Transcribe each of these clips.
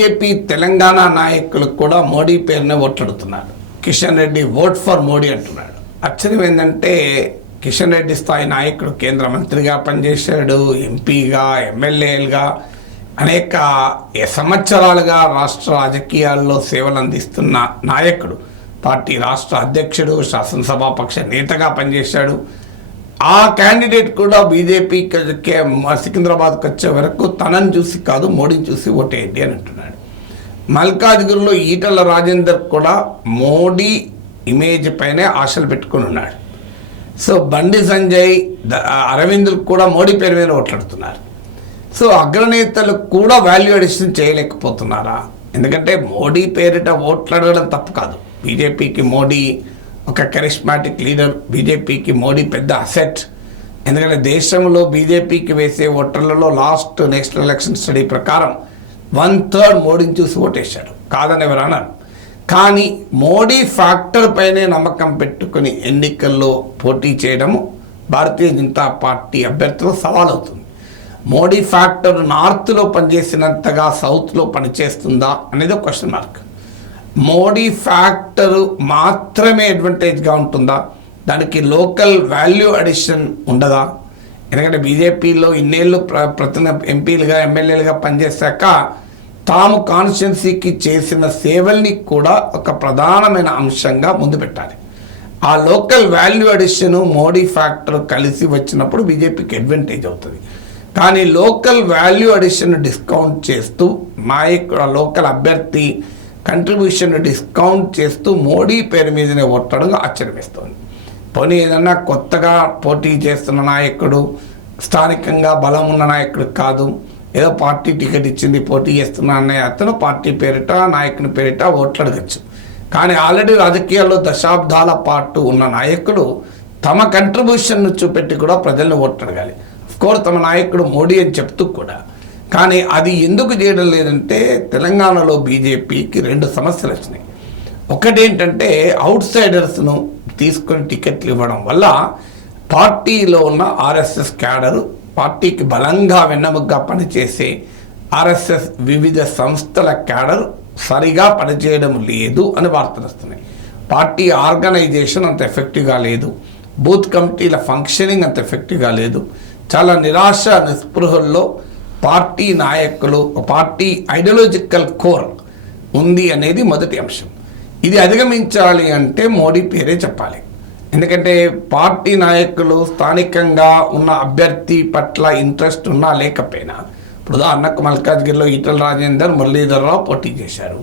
BJP Telangana నాయకులు కూడా మోడీ పేరునే ఓట్లాడుతున్నారు. కిషన్ రెడ్డి ఓట్ ఫర్ మోడీ అంటున్నాడు. ఆశ్చర్యం ఏంటంటే కిషన్ రెడ్డి స్థాయి నాయకుడు కేంద్ర మంత్రిగా పనిచేశాడు, ఎంపీగా, ఎమ్మెల్యేలుగా అనేక సంవత్సరాలుగా రాష్ట్ర రాజకీయాల్లో సేవలు అందిస్తున్న నాయకుడు, పార్టీ రాష్ట్ర అధ్యక్షుడు, శాసనసభాపక్ష నేతగా పనిచేశాడు. ఆ క్యాండిడేట్ కూడా బీజేపీకి సికింద్రాబాద్కి వచ్చే వరకు తనని చూసి కాదు మోడీని చూసి ఓటేయండి అని అంటున్నాడు. మల్కాజ్గిరిలో ఈటల రాజేందర్ కూడా మోడీ ఇమేజ్ పైనే ఆశలు పెట్టుకుని ఉన్నాడు. సో బండి సంజయ్, అరవింద్లు కూడా మోడీ పేరు మీద ఓట్లాడుతున్నారు. సో అగ్రనేతలు కూడా వాల్యూ అడిషన్ చేయలేకపోతున్నారా? ఎందుకంటే మోడీ పేరిట ఓట్లాడడం తప్పు కాదు. బీజేపీకి మోడీ ఒక కరిస్మాటిక్ లీడర్, బీజేపీకి మోడీ పెద్ద అసెట్. ఎందుకంటే దేశంలో బీజేపీకి వేసే ఓటర్లలో నెక్స్ట్ ఎలక్షన్ స్టడీ ప్రకారం 1/3 మోడీని చూసి ఓటేశారు, కాదని ఎవరు అన్నారు. కానీ మోడీ ఫ్యాక్టర్ పైనే నమ్మకం పెట్టుకుని ఎన్నికల్లో పోటీ చేయడము భారతీయ జనతా పార్టీ అభ్యర్థులకు సవాల్ అవుతుంది. మోడీ ఫ్యాక్టర్ నార్త్లో పనిచేసినంతగా సౌత్లో పనిచేస్తుందా అనేది ఒక క్వశ్చన్ మార్క్. మోడీ ఫ్యాక్టర్ మాత్రమే అడ్వాంటేజ్గా ఉంటుందా? దానికి లోకల్ వాల్యూ అడిషన్ ఉండదా? ఎందుకంటే బీజేపీలో ఇన్నేళ్ళు ఎంపీలుగా, ఎమ్మెల్యేలుగా పనిచేశాక తాము కాన్స్టిట్యున్సీకి చేసిన సేవల్ని కూడా ఒక ప్రధానమైన అంశంగా ముందు పెట్టాలి. ఆ local value addition Modi factor కలిసి వచ్చినప్పుడు బీజేపీకి అడ్వాంటేజ్ అవుతుంది. కానీ లోకల్ వాల్యూ అడిషన్ డిస్కౌంట్ చేస్తూ లోకల్ అభ్యర్థి కంట్రిబ్యూషన్ డిస్కౌంట్ చేస్తూ మోడీ పేరు మీదనే ఓట్టడం ఆశ్చర్యమేస్తోంది. పోనీ ఏదన్నా కొత్తగా పోటీ చేస్తున్న నాయకుడు, స్థానికంగా బలం ఉన్న నాయకుడు కాదు, ఏదో పార్టీ టికెట్ ఇచ్చింది పోటీ చేస్తున్నా అనే అతను పార్టీ పేరిట, నాయకుని పేరిట ఓట్లు అడగచ్చు. కానీ ఆల్రెడీ రాజకీయాల్లో దశాబ్దాల పాటు ఉన్న నాయకులు తమ కంట్రిబ్యూషన్ను చూపెట్టి కూడా ప్రజలను ఓట్లు అడగాలి. అఫ్కోర్స్ తమ నాయకుడు మోడీ అని చెప్తూ కూడా. కానీ అది ఎందుకు చేయడం లేదంటే తెలంగాణలో బీజేపీకి 2 సమస్యలు వచ్చినాయి. ఒకటేంటంటే అవుట్ సైడర్స్ను తీసుకొని టికెట్లు ఇవ్వడం వల్ల పార్టీలో ఉన్న ఆర్ఎస్ఎస్ క్యాడరు, పార్టీకి బలంగా వెన్నముగ్గా పనిచేసే ఆర్ఎస్ఎస్ వివిధ సంస్థల క్యాడర్ సరిగా పనిచేయడం లేదు అని వార్తలు వస్తున్నాయి. పార్టీ ఆర్గనైజేషన్ అంత ఎఫెక్టివ్గా లేదు, బూత్ కమిటీల ఫంక్షనింగ్ అంత ఎఫెక్టివ్గా లేదు. చాలా నిరాశ నిస్పృహల్లో పార్టీ నాయకులు, పార్టీ ఐడియాలజికల్ కోర్ ఉంది అనేది మొదటి అంశం. ఇది అధిగమించాలి అంటే మోడీ పేరే చెప్పాలి. ఎందుకంటే పార్టీ నాయకులు స్థానికంగా ఉన్న అభ్యర్థి పట్ల ఇంట్రెస్ట్ ఉన్నా లేకపోయినా, ఇప్పుడు ఉదాహరణకు మల్కాజ్గిరిలో ఈటల రాజేందర్, మురళీధర్రావు పోటీ చేశారు.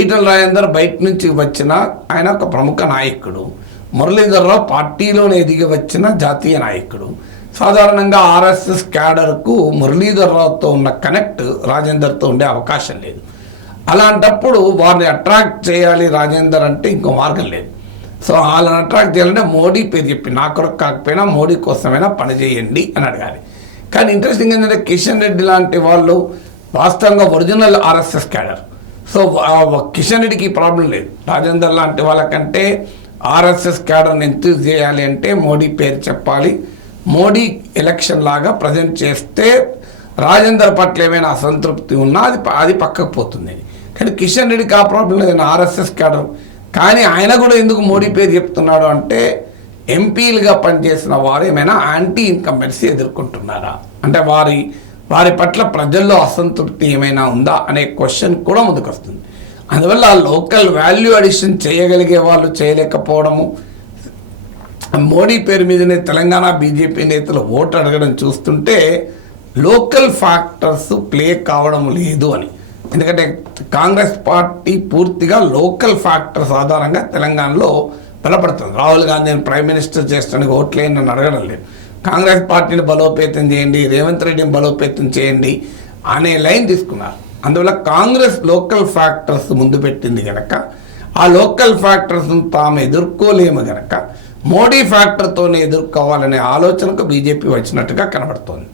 ఈటల రాజేందర్ బయట నుంచి వచ్చిన ఆయన ఒక ప్రముఖ నాయకుడు, మురళీధర్రావు పార్టీలోనే ఎదిగి వచ్చిన జాతీయ నాయకుడు. సాధారణంగా ఆర్ఎస్ఎస్ క్యాడర్కు మురళీధర్రావుతో ఉన్న కనెక్ట్ రాజేందర్తో ఉండే అవకాశం లేదు. అలాంటప్పుడు వారిని అట్రాక్ట్ చేయాలి రాజేందర్ అంటే ఇంకో మార్గం లేదు. సో వాళ్ళని అట్రాక్ట్ చేయాలంటే మోడీ పేరు చెప్పి, నా కొరకు కాకపోయినా మోడీ కోసమైనా పనిచేయండి అని అడగాలి. కానీ ఇంట్రెస్టింగ్ ఏంటంటే కిషన్ రెడ్డి లాంటి వాళ్ళు వాస్తవంగా original RSS cadre. So Kishan రెడ్డికి ఈ ప్రాబ్లం లేదు. రాజేందర్ లాంటి వాళ్ళకంటే ఆర్ఎస్ఎస్ క్యాడర్ని ఎంతూజ్ చేయాలి అంటే మోడీ పేరు చెప్పాలి. మోడీ ఎలక్షన్ లాగా ప్రజెంట్ చేస్తే రాజేందర్ పట్ల ఏమైనా అసంతృప్తి ఉన్నా అది పక్కకు పోతుంది. కానీ కిషన్ రెడ్డికి ఆ ప్రాబ్లం లేదు, ఆర్ఎస్ఎస్ క్యాడర్. కానీ ఆయన కూడా ఎందుకు మోడీ పేరు చెప్తున్నాడు అంటే ఎంపీలుగా పనిచేసిన వారు ఏమైనా యాంటీ ఇన్కంబెన్సీ ఎదుర్కొంటున్నారా, అంటే వారి పట్ల ప్రజల్లో అసంతృప్తి ఏమైనా ఉందా అనే క్వశ్చన్ కూడా ముందుకు వస్తుంది. అందువల్ల లోకల్ వాల్యూ అడిషన్ చేయగలిగే వాళ్ళు చేయలేకపోవడము, మోడీ పేరు మీదనే తెలంగాణ బీజేపీ నేతలు ఓటు అడగడం చూస్తుంటే లోకల్ ఫ్యాక్టర్స్ ప్లే కావడం లేదు అని. ఎందుకంటే కాంగ్రెస్ పార్టీ పూర్తిగా లోకల్ ఫ్యాక్టర్స్ ఆధారంగా తెలంగాణలో బలపడుతుంది. రాహుల్ గాంధీని ప్రైమ్ మినిస్టర్ చేస్తానికి ఓట్లేని నన్ను అడగడం లేదు. కాంగ్రెస్ పార్టీని బలోపేతం చేయండి, రేవంత్ రెడ్డిని బలోపేతం చేయండి అనే లైన్ తీసుకున్నారు. అందువల్ల కాంగ్రెస్ లోకల్ ఫ్యాక్టర్స్ ముందు పెట్టింది కనుక ఆ లోకల్ ఫ్యాక్టర్స్ను తాము ఎదుర్కోలేము కనుక మోడీ ఫ్యాక్టర్తోనే ఎదుర్కోవాలనే ఆలోచనకు బీజేపీ వచ్చినట్టుగా కనబడుతోంది.